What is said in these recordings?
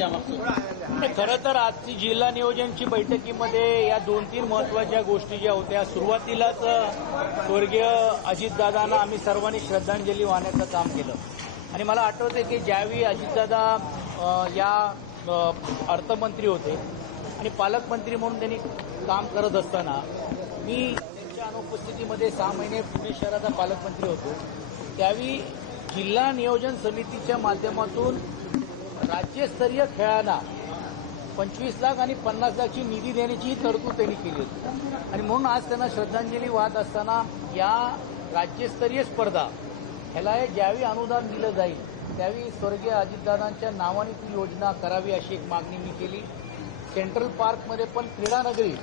खरं तर आजची जिल्हा नियोजनची बैठकीमध्ये या 2-3 महत्वाच्या गोष्टी ज्या होत्या, सुरुवातीलाच स्वर्गीय अजितदादांना आम्ही सर्वांनी श्रद्धांजली वाहण्याचं काम केलं. आणि मला आठवते की ज्यावेळी अजितदादा या अर्थमंत्री होते आणि पालकमंत्री म्हणून त्यांनी काम करत असताना मी त्यांच्या अनुपस्थितीमध्ये 6 महिने पुणे शहराचा पालकमंत्री होतो. त्यावेळी जिल्हा नियोजन समितीच्या माध्यमातून राज्यस्तरीय खेळांना 25 लाख आणि 50 लाखची निधी देण्याची तरतूद त्यांनी केली होती. आणि म्हणून आज त्यांना श्रद्धांजली वाहत असताना या राज्यस्तरीय स्पर्धा ह्याला ज्यावेळी अनुदान दिलं जाईल त्यावेळी स्वर्गीय अजितदादांच्या नावाने ती योजना करावी अशी एक मागणी मी केली. सेंट्रल पार्कमध्ये पण क्रीडा नगरी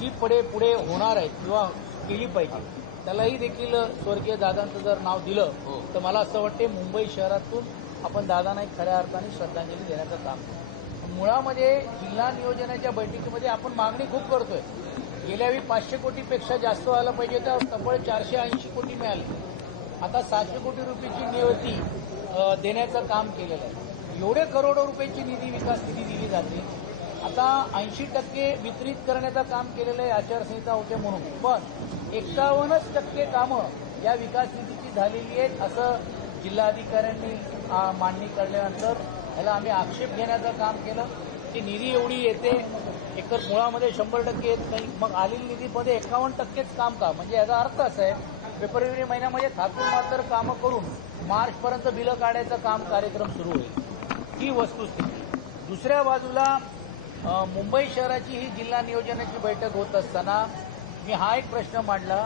ही पुढे होणार आहे किंवा केली पाहिजे, त्यालाही देखील स्वर्गीय दादांचं जर नाव दिलं तर मला असं वाटते मुंबई शहरातून आपण दादांना एक खऱ्या अर्थाने श्रद्धांजली देण्याचं काम करतो. मुळामध्ये जिल्हा नियोजनाच्या बैठकीमध्ये आपण मागणी खूप करतोय. गेल्यावेळी 500 कोटीपेक्षा जास्त व्हायला पाहिजे तर तब्बल 480 कोटी मिळाले. आता 700 कोटी रुपयाची निवृत्ती देण्याचं काम केलेलं आहे. एवढे करोडो रुपयाची विकास निधी दिली जाते. आता 80% वितरित करण्याचं काम केलेलं आहे आचारसंहिता होते म्हणून, पण 51% कामं या विकास निधीची झालेली आहेत असं जिल्हाधिकाऱ्यांनी मांडणी करण्यानंतर ह्याला आम्ही आक्षेप घेण्याचं काम केलं की निधी एवढी येते, एकतर मुळामध्ये 100% येत नाही, मग आलेली निधीमध्ये 51%च काम का, म्हणजे याचा अर्थ असा आहे फेब्रुवारी महिन्यामध्ये थाकून मात्र कामं करून मार्चपर्यंत बिलं काढायचं काम कार्यक्रम सुरू होईल. ही वस्तुस्थिती. दुसऱ्या बाजूला मुंबई शहराची ही जिल्हा नियोजनाची बैठक होत असताना मी हा एक प्रश्न मांडला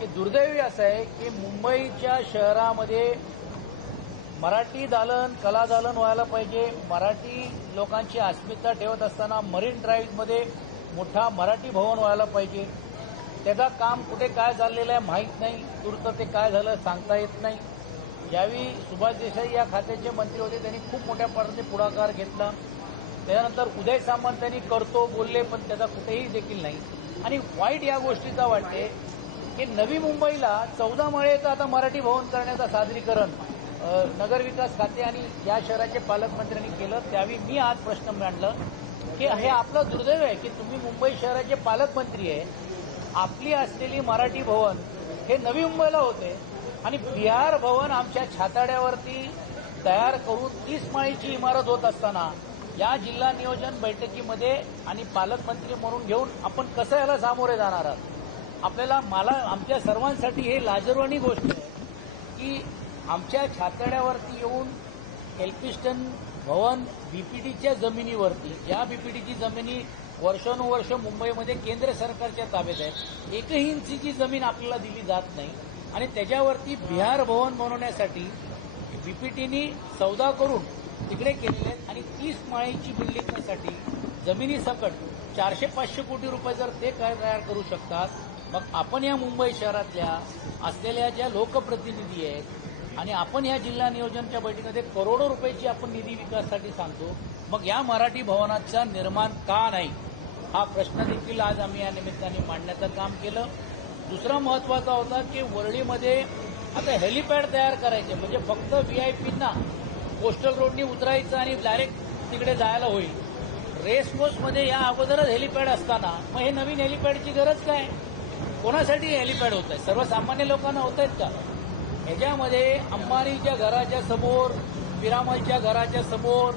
की दुर्दैवी असं आहे की मुंबईच्या शहरामध्ये मराठी दालन, कला दालन व्हायला पाहिजे. मराठी लोकांची अस्मिता ठेवत असताना मरीन ड्राईव्हमध्ये मोठा मराठी भवन व्हायला पाहिजे. त्याचं काम कुठे काय चाललेलं आहे माहीत नाही. तूर्त ते काय झालं सांगता येत नाही. ज्यावेळी सुभाष देसाई या खात्याचे मंत्री होते त्यांनी खूप मोठ्या प्रमाणात पुढाकार घेतला. त्यानंतर उदय सामंत त्यांनी करतो बोलले, पण त्याचा कुठेही देखील नाही. आणि वाईट या गोष्टीचा वाटते की नवी मुंबईला 14 माळेचं आता मराठी भवन करण्याचं सादरीकरण नगरविकास खाते आणि या शहराचे पालकमंत्र्यांनी केलं. त्यावेळी मी आज प्रश्न मांडलं की हे आपलं दुर्दैव आहे की तुम्ही मुंबई शहराचे पालकमंत्री आहे, आपली असलेली मराठी भवन हे नवी मुंबईला होते आणि बिहार भवन आमच्या छाताड्यावरती तयार करून 30 माळीची इमारत होत असताना या जिल्हा नियोजन बैठकीमध्ये आणि पालकमंत्री म्हणून घेऊन आपण कसं याला सामोरे जाणार आहात. आपल्याला आमच्या सर्वांसाठी हे लाजिरवाणी गोष्ट आहे की आमच्या छाताड्यावरती येऊन एल्फिस्टन भवन बीपीटीच्या जमिनीवरती, ज्या बीपीटीची जमिनी वर्षानुवर्ष मुंबईमध्ये केंद्र सरकारच्या ताब्यात आहे, 1 इंचीची जमीन आपल्याला दिली जात नाही आणि त्याच्यावरती बिहार भवन बनवण्यासाठी बीपीटीनी सौदा करून तिकडे केलेले आहेत. आणि 30 माळीची बिल्डिंगसाठी जमिनीसकट 400-500 कोटी रुपये जर ते काय तयार करू शकतात, मग आपण या मुंबई शहरातल्या असलेल्या ज्या लोकप्रतिनिधी आहेत आणि आपण या जिल्हा नियोजनच्या बैठकीमध्ये करोडो रुपयाची आपण निधी विकासासाठी सांगतो, मग या मराठी भवनाचं निर्माण का नाही हा प्रश्न देखील आज आम्ही या निमित्ताने मांडण्याचं काम केलं. दुसरा महत्वाचा होता की वरळीमध्ये आता हेलिपॅड तयार करायचे, म्हणजे फक्त व्हीआयपींना कोस्टल रोडनी उतरायचं आणि डायरेक्ट तिकडे जायला होईल. रेसकोर्समध्ये या अगोदरच हेलिपॅड असताना मग हे नवीन हेलिपॅडची गरज काय, कोणासाठी हेलिपॅड होत आहे, सर्वसामान्य लोकांना होत आहेत का. ह्याच्यामध्ये अंबानीच्या घराच्या समोर, पिरामलच्या घराच्या समोर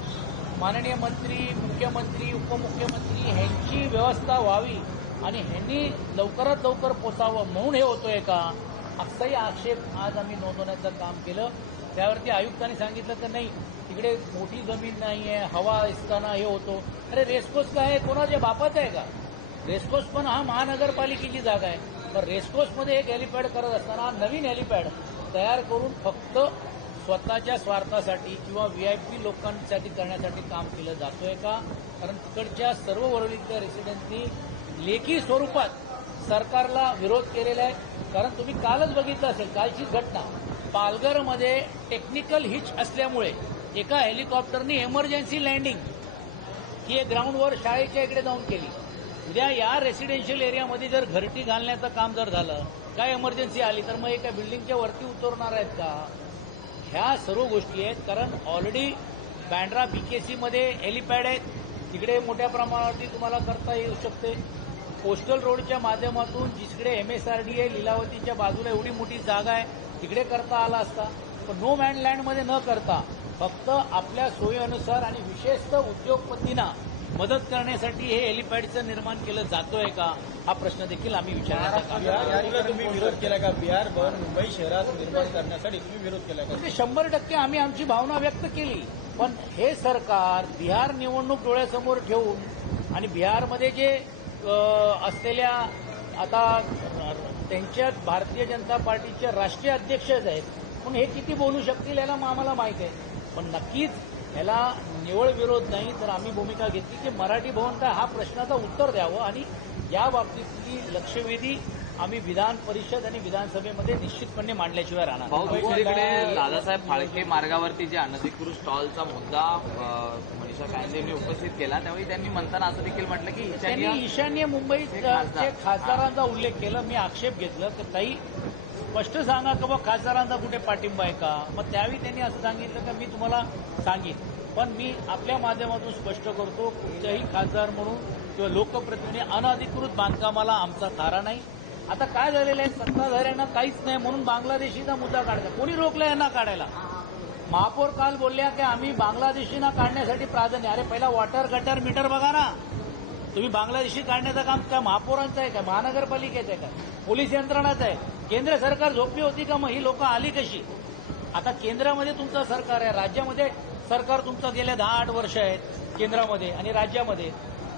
माननीय मंत्री, मुख्यमंत्री, उपमुख्यमंत्री ह्यांची व्यवस्था व्हावी आणि ह्यांनी लवकरात लवकर पोचावं म्हणून हे होतोय का, असाही आक्षेप आज आम्ही नोंदवण्याचं काम केलं. त्यावरती आयुक्तांनी सांगितलं की नाही तिकडे मोठी जमीन नाही आहे, हवा असताना हे होतो. अरे रेसकोर्स काय आहे, कोणाच्या बापाचं आहे का. रेसकोर्स पण हा महानगरपालिकेची जागा आहे. तर रेसकोर्समध्ये एक हेलिपॅड करत असताना नवीन हेलिपॅड तयार करून फक्त स्वतःच्या स्वार्थासाठी किंवा व्हीआयपी लोकांसाठी करण्यासाठी काम केलं जातोय का. कारण तिकडच्या सर्व वरळीतल्या रेसिडेंटनी लेखी स्वरूपात सरकारला विरोध केलेला आहे. कारण तुम्ही कालच बघितलं असेल, कालची घटना पालघरमध्ये टेक्निकल हिच असल्यामुळे एका हेलिकॉप्टरनी इमर्जन्सी लँडिंग ही ग्राउंडवर शाळेच्या इकडे जाऊन केली. उद्या या रेसिडेन्शियल एरियामध्ये जर घरटी घालण्याचं काम जर झालं, काय इमर्जन्सी आली तर मग एका बिल्डिंगच्या वरती उतरणार आहेत का. ह्या सर्व गोष्टी आहेत. कारण ऑलरेडी बँड्रा BKC हेलिपॅड आहेत, तिकडे मोठ्या प्रमाणावरती तुम्हाला करता येऊ शकते. कोस्टल रोडच्या माध्यमातून जिकडे MSRDA लीलावतीच्या बाजूला एवढी मोठी जागा आहे तिकडे करता आला असता. पण नो मॅन लँडमध्ये न करता फक्त आपल्या सोयीनुसार आणि विशेषतः उद्योगपतींना मदत करण्यासाठी हे हेलिपॅडचं निर्माण केलं जातोय का, हा प्रश्न देखील आम्ही विचारण्याचा काम करतो. तुम्ही विरोध केला का? बिहार भवन मुंबई शहरात निर्माण करण्यासाठी तुम्ही विरोध केला का? 100% आम्ही आमची भावना व्यक्त केली. पण हे सरकार बिहार निवडणूक डोळ्यासमोर ठेवून आणि बिहारमध्ये जे असलेल्या आता त्यांच्यात भारतीय जनता पार्टीचे राष्ट्रीय अध्यक्ष आहेत, पण हे किती बोलू शकतील याला आम्हाला माहीत आहे. पण नक्कीच याला निवळ विरोध नाही, तर आम्ही भूमिका घेतली की मराठी भवन काय हा प्रश्नाचं उत्तर द्यावं आणि या बाबतीतली लक्षवेधी आम्ही विधान परिषद आणि विधानसभेमध्ये निश्चितपणे मांडल्याशिवाय राहणार. दुसरीकडे दादासाहेब फाळके मार्गावरती जे अनधिकृत स्टॉलचा मुद्दा मनीषा कायंदे यांनी उपस्थित केला, त्यावेळी त्यांनी म्हणताना असं देखील म्हटलं की त्यांनी ईशान्य मुंबईच्या खासदारांचा उल्लेख केला. मी आक्षेप घेतलं की ताई स्पष्ट सांगा की बाबा खासदारांचा कुठे पाठिंबा आहे का. मग त्यावेळी त्यांनी असं सांगितलं की मी तुम्हाला सांगेन, पण मी आपल्या माध्यमातून स्पष्ट करतो कुठल्याही खासदार म्हणून किंवा लोकप्रतिनिधी अनधिकृत बांधकामाला आमचा थारा नाही. आता काय झालेलं आहे, सत्ताधाऱ्यांना काहीच नाही म्हणून बांगलादेशीचा मुद्दा काढतात. कोणी रोखलं यांना काढायला? महापौर काल बोलल्या की आम्ही बांगलादेशींना काढण्यासाठी प्राधान्य. अरे पहिला वॉटर गटर मीटर बघा ना. तुम्ही बांगलादेशी काढण्याचं काम काय महापौरांचं आहे का, महानगरपालिकेचं आहे का, पोलीस यंत्रणाचं आहे? केंद्र सरकार झोपली होती का? मग ही लोक आली कशी? आता केंद्रामध्ये तुमचं सरकार आहे, राज्यामध्ये सरकार तुमचं गेल्या 10-8 वर्ष आहेत केंद्रामध्ये आणि राज्यामध्ये.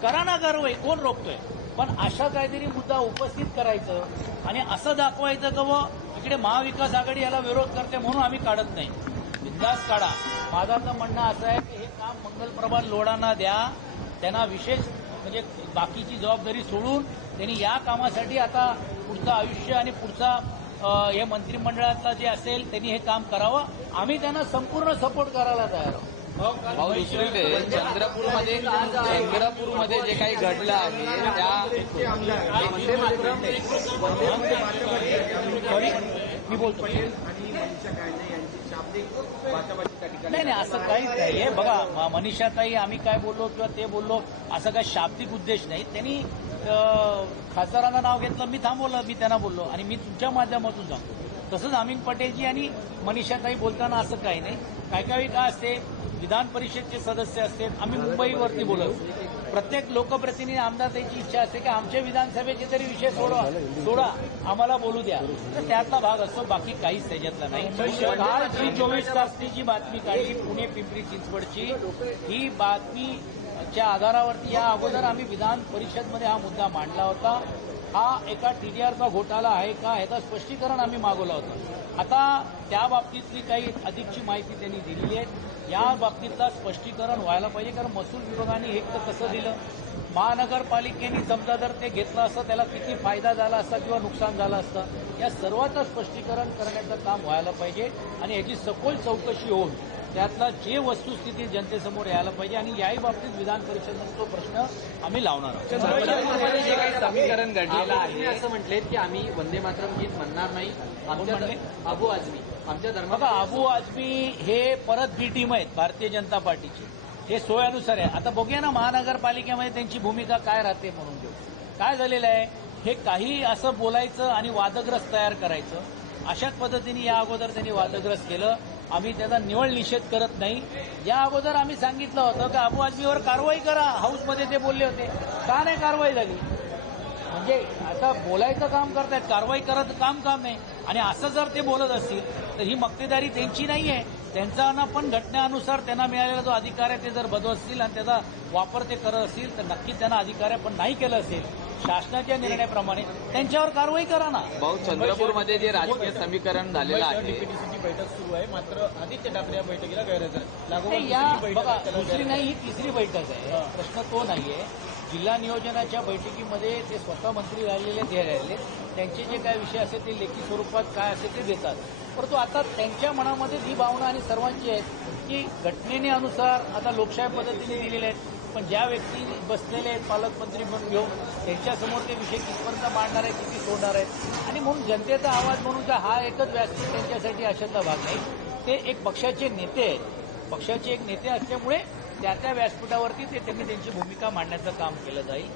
करा ना कारवाई, कोण रोखतोय? पण अशा काहीतरी मुद्दा उपस्थित करायचं आणि असं दाखवायचं की व इकडे महाविकास आघाडी याला विरोध करते म्हणून आम्ही काढत नाही. बिनधास्त काढा. माझं तर म्हणणं असं आहे की हे काम मंगलप्रभात लोढांना द्या, त्यांना विशेष म्हणजे बाकीची जबाबदारी सोडून त्यांनी या कामासाठी आता पुढचं आयुष्य आणि पुढचा हे मंत्रिमंडळातलं जे असेल त्यांनी हे काम करावं. आम्ही त्यांना संपूर्ण सपोर्ट करायला तयार आहोत. भाऊ दुसरीकडे चंद्रपूरमध्ये जे काही घडलं आहे मी बोलतो नाही असं काहीच नाही आहे. बघा मनीषाताई आम्ही काय बोललो किंवा ते बोललो असं काही शाब्दिक उद्देश नाही. त्यांनी खासदारांना नाव घेतलं, मी थांबवलं, मी त्यांना बोललो आणि मी तुमच्या माध्यमातून सांगतो. तसंच अमीन पटेलजी आणि मनीषाताई बोलताना असं काही नाही. काय असते, विधान परिषदचे सदस्य असते, आम्ही मुंबईवरती बोलतो. प्रत्येक लोकप्रतिनिधी आमदार त्यांची इच्छा असते की आमच्या विधानसभेचे तरी विषय सोडा आम्हाला बोलू द्या, तर त्यातला भाग असतो, बाकी काहीच त्याच्यातला नाही. काल जी 24 तासची जी बातमी काढली पुणे पिंपरी चिंचवडची, ही बातमीच्या आधारावरती या अगोदर आम्ही विधान परिषदमध्ये हा मुद्दा मांडला होता. हा एका TDRचा घोटाळा आहे का ह्याचं स्पष्टीकरण आम्ही मागवलं होतं. आता त्या बाबतीतली काही अधिकची माहिती त्यांनी दिलेली आहे. या बाबतीतलं स्पष्टीकरण व्हायला पाहिजे, कारण महसूल विभागाने हे तर कसं दिलं, महानगरपालिकेने समजा जर ते घेतलं असतं त्याला किती फायदा झाला असता किंवा नुकसान झालं असतं, या सर्वाचं स्पष्टीकरण करण्याचं काम व्हायला पाहिजे आणि याची सखोल चौकशी होऊन त्यातला जे वस्तुस्थिती जनतेसमोर यायला पाहिजे आणि याही बाबतीत विधान परिषदेचा तो प्रश्न आम्ही लावणार आहोत. चंद्रपूरमध्ये जे काही समीकरण घडलेलं आहे असं म्हटले की आम्ही वंदे मातरम गीत म्हणणार नाही. अबू आझमी आमच्या बघा, अबू आझमी हे परत बी टीम आहेत भारतीय जनता पार्टीची, हे सोयानुसार आहे. आता बघूया ना महानगरपालिकेमध्ये त्यांची भूमिका काय राहते म्हणून घेऊ. काय झालेलं आहे, हे काही असं बोलायचं आणि वादग्रस्त तयार करायचं, अशाच पद्धतीने या अगोदर त्यांनी वादग्रस्त केलं. आम्ही त्याचा निव्वळ निषेध करत नाही. या अगोदर आम्ही सांगितलं होतं की अबू आझमीवर कारवाई करा. हाऊसमध्ये ते बोलले होते, का नाही कारवाई झाली? म्हणजे आता बोलायचं काम करतायत, कारवाई करत काम नाही. आणि असं जर ते बोलत असतील तर ही मक्तेदारी त्यांची नाही आहे. त्यांचा पण घटनेनुसार त्यांना मिळालेला जो अधिकार आहे ते जर बदलत असतील आणि त्याचा वापर ते करत असतील तर नक्कीच त्यांना अधिकार आहे. पण नाही केलं असेल शासनाच्या निर्णयाप्रमाणे त्यांच्यावर कारवाई करा ना. भाऊ चंद्रपूरमध्ये जे राजकीय समीकरण झालेलं आहे, डीपीटीसीची बैठक सुरू आहे, मात्र आदित्य ठाकरे या बैठकीला गैरहजर. बघा दुसरी नाही, ही तिसरी बैठक आहे. प्रश्न तो नाहीये. जिल्हा नियोजनाच्या बैठकीमध्ये ते स्वतः मंत्री राहिलेले ते राहिले, त्यांचे जे काय विषय असेल ते लेखी स्वरूपात काय असेल ते देतात. परंतु आता त्यांच्या मनामध्ये ही भावना आणि सर्वांची आहे की घटनेने अनुसार आता लोकशाही पद्धतीने दिलेले आहेत, पण ज्या व्यक्ती बसलेले आहेत पालकमंत्री म्हणून घेऊन त्यांच्यासमोर ते विषय कितपर्यंत मांडणार आहे, किती सोडणार आहेत. आणि म्हणून जनतेचा आवाज म्हणून हा एकच व्यासपीठ त्यांच्यासाठी अशातला भाग नाही. ते एक पक्षाचे नेते आहेत पक्षाचे एक नेते असल्यामुळे त्या व्यासपीठावरती त्यांनी त्यांची भूमिका मांडण्याचं काम केलं जाईल.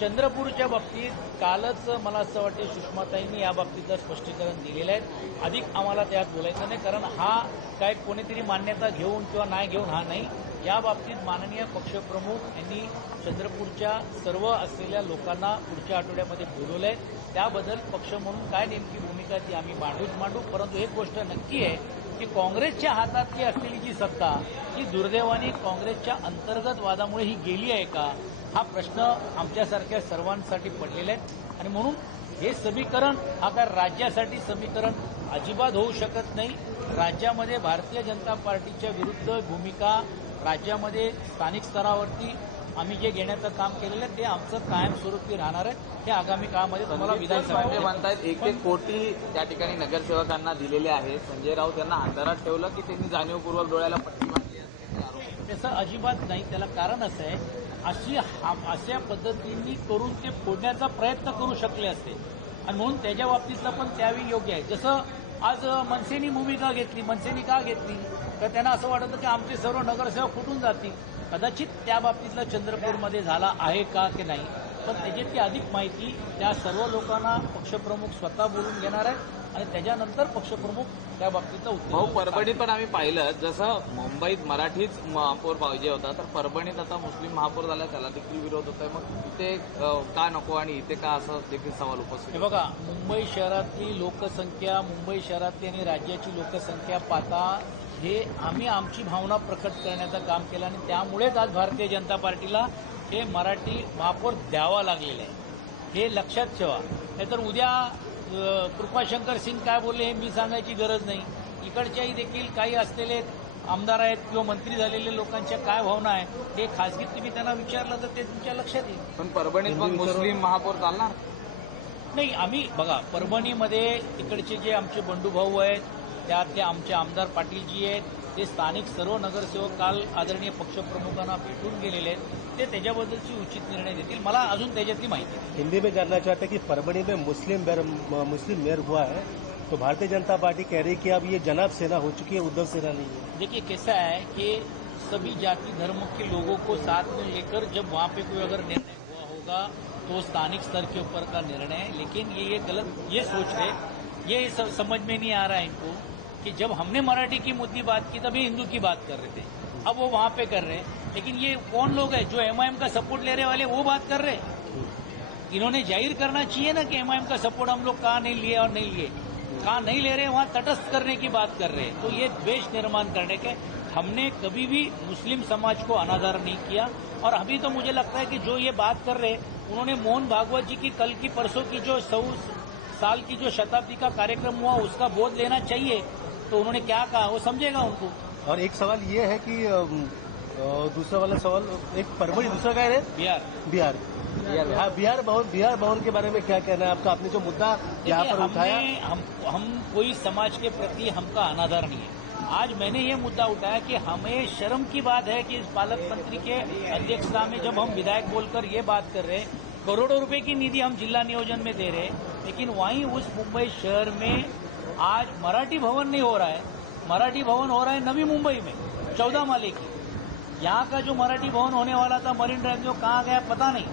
चंद्रपूरच्या बाबतीत कालच मला असं वाटतं सुषमाताईंनी या बाबतीतलं स्पष्टीकरण दिलेलं आहे. अधिक आम्हाला त्यात बोलायचं नाही, कारण हा काय कोणीतरी मान्यता घेऊन किंवा नाही घेऊन हा नाही. या बाबतीत माननीय पक्षप्रमुख यांनी चंद्रपूरच्या सर्व असलेल्या लोकांना पुढच्या आठवड्यामध्ये बोलवलंय. त्याबद्दल पक्ष म्हणून काय नेमकी भूमिका ती आम्ही मांडू. परंतु एक गोष्ट नक्की आहे की काँग्रेसच्या हातातली असलेली जी सत्ता ही दुर्दैवाने काँग्रेसच्या अंतर्गत वादामुळे ही गेली आहे का, हा प्रश्न आमच्यासारख्या सर्वांसाठी पडलेला आहे. आणि म्हणून हे समीकरण हा काय राज्यासाठी समीकरण अजिबात होऊ शकत नाही. राज्यामध्ये भारतीय जनता पार्टीच्या विरुद्ध भूमिका राज्यामध्ये स्थानिक स्तरावरती आम्ही जे घेण्याचं काम केलेलं आहे ते आमचं कायमस्वरूपी राहणार आहे. हे आगामी काळामध्ये तुम्हाला म्हणजे विधानसभा म्हणतायत 1 कोटी त्या ठिकाणी नगरसेवकांना दिलेले आहे. संजय राऊत यांना अंधारात ठेवलं की त्यांनी जाणीवपूर्वक डोळ्याला पट्टी बांधली असल्याचे आरोप. तसं अजिबात नाही. त्याला कारण असं आहे अशा पद्धतींनी करून ते फोडण्याचा प्रयत्न करू शकले असते आणि म्हणून त्याच्या बाबतीतलं पण त्यावेळी योग्य आहे. जसं आज मनसेनी भूमिका घेतली. मनसेनी का घेतली तर त्यांना असं वाटतं की आमचे सर्व नगरसेवक फुटून जातील. कदाचित त्या बाबतीतलं चंद्रपूरमध्ये झाला आहे का की नाही, पण त्याच्यातली अधिक माहिती त्या सर्व लोकांना पक्षप्रमुख स्वतः बोलून घेणार आहेत आणि त्याच्यानंतर पक्षप्रमुख त्या बाबतीतलं भाऊ उत्तर. परभणीत पण आम्ही पाहिलं, जसं मुंबईत मराठीच महापौर पाहिजे होता, तर परभणीत आता मुस्लिम महापौर झाला, त्याला देखील विरोध होत आहे. मग इथे का नको आणि इथे का, असं देखील सवाल उपस्थित हे बघा, मुंबई शहरातली लोकसंख्या, मुंबई शहरातली आणि राज्याची लोकसंख्या पाहता हे आम्ही आमची भावना प्रकट करण्याचं काम केलं आणि त्यामुळेच आज भारतीय जनता पार्टीला हे मराठी महापौर द्यावा लागलेलं आहे. हे लक्षात ठेवा. नाहीतर उद्या कृपाशंकर सिंग काय बोलले हे मी सांगायची गरज नाही. इकडच्याही देखील काही असलेले आमदार आहेत किंवा मंत्री झालेले लोकांच्या काय भावना आहे हे खासगीत तुम्ही त्यांना विचारलं तर ते तुमच्या लक्षात येईल. पण परभणीत मग मुस्लिम महापौर चालणार नाही. आम्ही बघा, परभणीमध्ये इकडचे जे आमचे बंडूभाऊ आहेत, त्यातले आमचे आमदार पाटीलजी आहेत, ते स्थानिक सर्व नगरसेवक काल आदरणीय पक्षप्रमुखांना भेटून गेलेले आहेत. ते त्याच्याबद्दलची उचित निर्णय देतील. मला अजून त्याच्यातली माहिती नाही. हिंदी में जानना चाहते हैं कि परभणी में मुस्लिम मेयर हुआ है तो भारतीय जनता पार्टी कह रही है कि अब ये जनाब सेना हो चुकी है, उद्धव सेना नहीं है. देखिए कैसा है कि सभी जाति धर्म के लोगों को साथ में लेकर जब वहाँ पे कोई अगर निर्णय हुआ होगा तो स्थानिक स्तर के ऊपर का निर्णय है. लेकिन ये गलत ये सोच रहे, ये समझ में नहीं आ रहा है इनको कि जब हमने मराठी की मुद्दी बात की तभी हिंदू की बात कर रहे थे, अब वो वहाँ पे कर रहे हैं. लेकिन ये कौन लोग हैं जो एमआईएम का सपोर्ट ले रहे वाले वो बात कर रहे हैं. इन्होंने जाहिर करना चाहिए ना कि एमआईएम का सपोर्ट हम लोग कहाँ नहीं लिए और नहीं लिए, कहाँ नहीं ले रहे वहाँ तटस्थ करने की बात कर रहे हैं. तो ये द्वेष निर्माण करने के, हमने कभी भी मुस्लिम समाज को अनादर नहीं किया. और अभी तो मुझे लगता है कि जो ये बात कर रहे उन्होंने मोहन भागवत जी की कल की परसों की जो 100 साल की जो शताब्दी का कार्यक्रम हुआ उसका बोध लेना चाहिए. तो उन्होंने क्या कहा वो समझेगा उनको. और एक सवाल ये है कि दूसरा वाला सवाल, एक परभणी, दूसरा क्या है बिहार हाँ, बिहार भवन के बारे में क्या कहना है आपका? आपने जो मुद्दा यहाँ पर उठाया, हम कोई समाज के प्रति हमका अनादर नहीं है. आज मैंने ये मुद्दा उठाया कि हमें शर्म की बात है कि इस पालक मंत्री के अध्यक्षता में जब हम विधायक बोलकर ये बात कर रहे हैं, करोड़ों रुपए की निधि हम जिला नियोजन में दे रहे हैं, लेकिन वहीं उस मुंबई शहर में आज मराठी भवन नहीं हो रहा है. मराठी भवन हो रहा है नवी मुंबई में 14 माले की. यहाँ का जो मराठी भवन होने वाला था मरीन ड्राइव में कहाँ गया पता नहीं.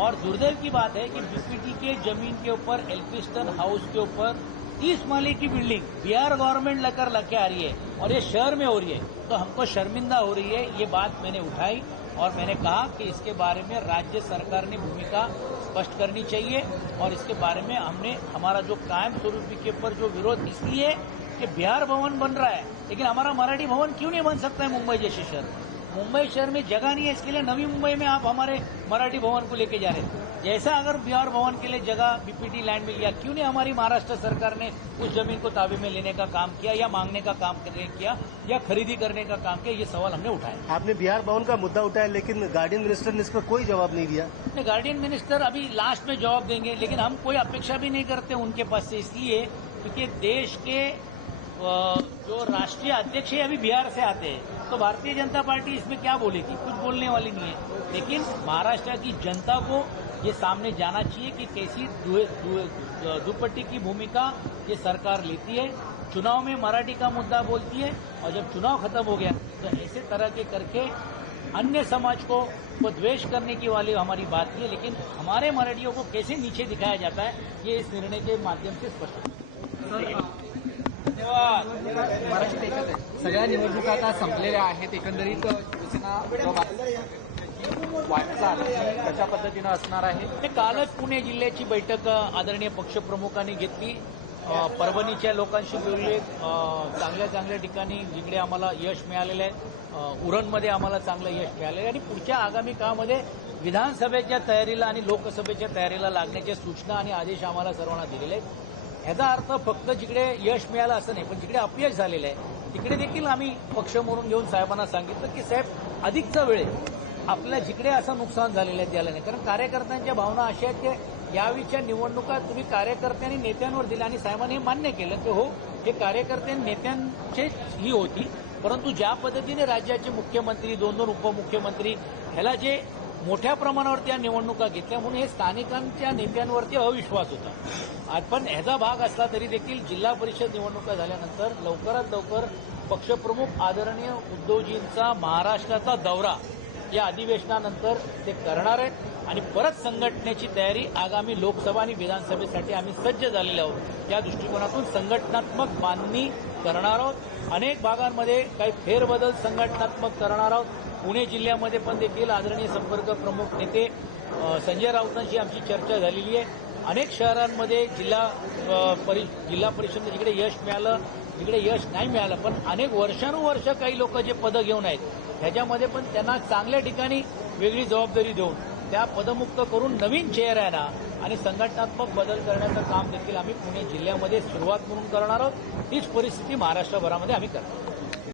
और दुर्दैव की बात है कि बीपीटी के जमीन के ऊपर एल्फिस्टन हाउस के ऊपर 30 माले की बिल्डिंग बिहार गवर्नमेंट लेके आ रही है और ये शहर में हो रही है. तो हमको शर्मिंदा हो रही है. ये बात मैंने उठाई और मैंने कहा कि इसके बारे में राज्य सरकार ने भूमिका स्पष्ट करनी चाहिए. और इसके बारे में हमने हमारा जो कायम स्वरूपी के ऊपर जो विरोध इसलिए कि बिहार भवन बन रहा है, लेकिन हमारा मराठी भवन क्यों नहीं बन सकता है मुंबई जैसे शहर में. मुंबई शहर में जगह नहीं है, इसके लिए नवी मुंबई में आप हमारे मराठी भवन को लेके जा रहे हैं. जैसा अगर बिहार भवन के लिए जगह बीपीटी लैंड में लिया, क्यों नहीं हमारी महाराष्ट्र सरकार ने उस जमीन को ताबे में लेने का काम किया या मांगने का काम किया या खरीदी करने का काम किया. ये सवाल हमने उठाया. आपने बिहार भवन का मुद्दा उठाया, लेकिन गार्डियन मिनिस्टर ने इस पर कोई जवाब नहीं दिया. गार्डियन मिनिस्टर अभी लास्ट में जवाब देंगे, लेकिन हम कोई अपेक्षा भी नहीं करते उनके पास से, इसलिए क्योंकि देश के जो राष्ट्रीय अध्यक्ष है अभी बिहार से आते हैं. तो भारतीय जनता पार्टी इसमें क्या बोलेगी, कुछ बोलने वाली नहीं है. लेकिन महाराष्ट्र की जनता को ये सामने जाना चाहिए कि कैसी दुपट्टी की भूमिका ये सरकार लेती है. चुनाव में मराठी का मुद्दा बोलती है और जब चुनाव खत्म हो गया तो ऐसे तरह के करके अन्य समाज को द्वेष करने की वाली हमारी बात नहीं है, लेकिन हमारे मराठियों को कैसे नीचे दिखाया जाता है ये इस निर्णय के माध्यम से स्पष्ट है। धन्यवाद। महाराष्ट्र त्याच्यात आहे. सगळ्या निवडणुका आता संपलेल्या आहेत. एकंदरीत शिवसेना वाटचाल कशा पद्धतीनं असणार आहे? ते कालच पुणे जिल्ह्याची बैठक आदरणीय पक्षप्रमुखांनी घेतली. परभणीच्या लोकांशी बोलले. चांगल्या चांगल्या ठिकाणी जिकडे आम्हाला यश मिळालेलं आहे, उरणमध्ये आम्हाला चांगलं यश मिळालेलं आहे आणि पुढच्या आगामी काळामध्ये विधानसभेच्या तयारीला आणि लोकसभेच्या तयारीला लागण्याच्या सूचना आणि आदेश आम्हाला सर्वांना दिलेले आहेत. याचा अर्थ फक्त जिकडे यश मिळालं असं नाही, पण जिकडे अपयश झालेलं आहे तिकडे देखील आम्ही पक्ष म्हणून घेऊन साहेबांना सांगितलं की साहेब अधिकचा वेळ आपल्या जिकडे असं नुकसान झालेलं आहे त्याला नाही. कारण कार्यकर्त्यांच्या भावना अशा आहेत की यावेळीच्या निवडणुका तुम्ही कार्यकर्ते आणि नेत्यांवर दिल्या आणि साहेबांनी हे मान्य केलं की हो हे कार्यकर्ते नेत्यांचे ही होती, परंतु ज्या पद्धतीने राज्याचे मुख्यमंत्री 2-2 उपमुख्यमंत्री ह्याला जे मोठ्या प्रमाणावरती या निवडणुका घेतल्या म्हणून हे स्थानिकांच्या नेत्यांवरती अविश्वास होता. पण ह्याचा भाग असला तरी देखील जिल्हा परिषद निवडणुका झाल्यानंतर लवकरात लवकर पक्षप्रमुख आदरणीय उद्धवजींचा महाराष्ट्राचा दौरा या अधिवेशनानंतर ते करणार आहेत आणि परत संघटनेची तयारी आगामी लोकसभा आणि विधानसभेसाठी आम्ही सज्ज झालेलो आहोत. या दृष्टिकोनातून संघटनात्मक बांधणी करणार आहोत. अनेक भागांमध्ये काही फेरबदल संघटनात्मक करणार आहोत. पुणे जिल्ह्यामध्ये पण देखील आदरणीय संपर्क प्रमुख नेते संजय राऊतांशी आमची चर्चा झालेली आहे. अनेक शहरांमध्ये जिल्हा परिषद जिकडे यश मिळालं तिकडे यश नाही मिळालं, पण अनेक वर्षानुवर्ष काही लोक जे पदं घेऊन आहेत ह्याच्यामध्ये पण त्यांना चांगल्या ठिकाणी वेगळी जबाबदारी देऊन त्या पदमुक्त करून नवीन चेहऱ्यांना आणि संघटनात्मक बदल करण्याचं काम देखील आम्ही पुणे जिल्ह्यामध्ये सुरुवात म्हणून करणार आहोत. तीच परिस्थिती महाराष्ट्रभरामध्ये आम्ही करणार.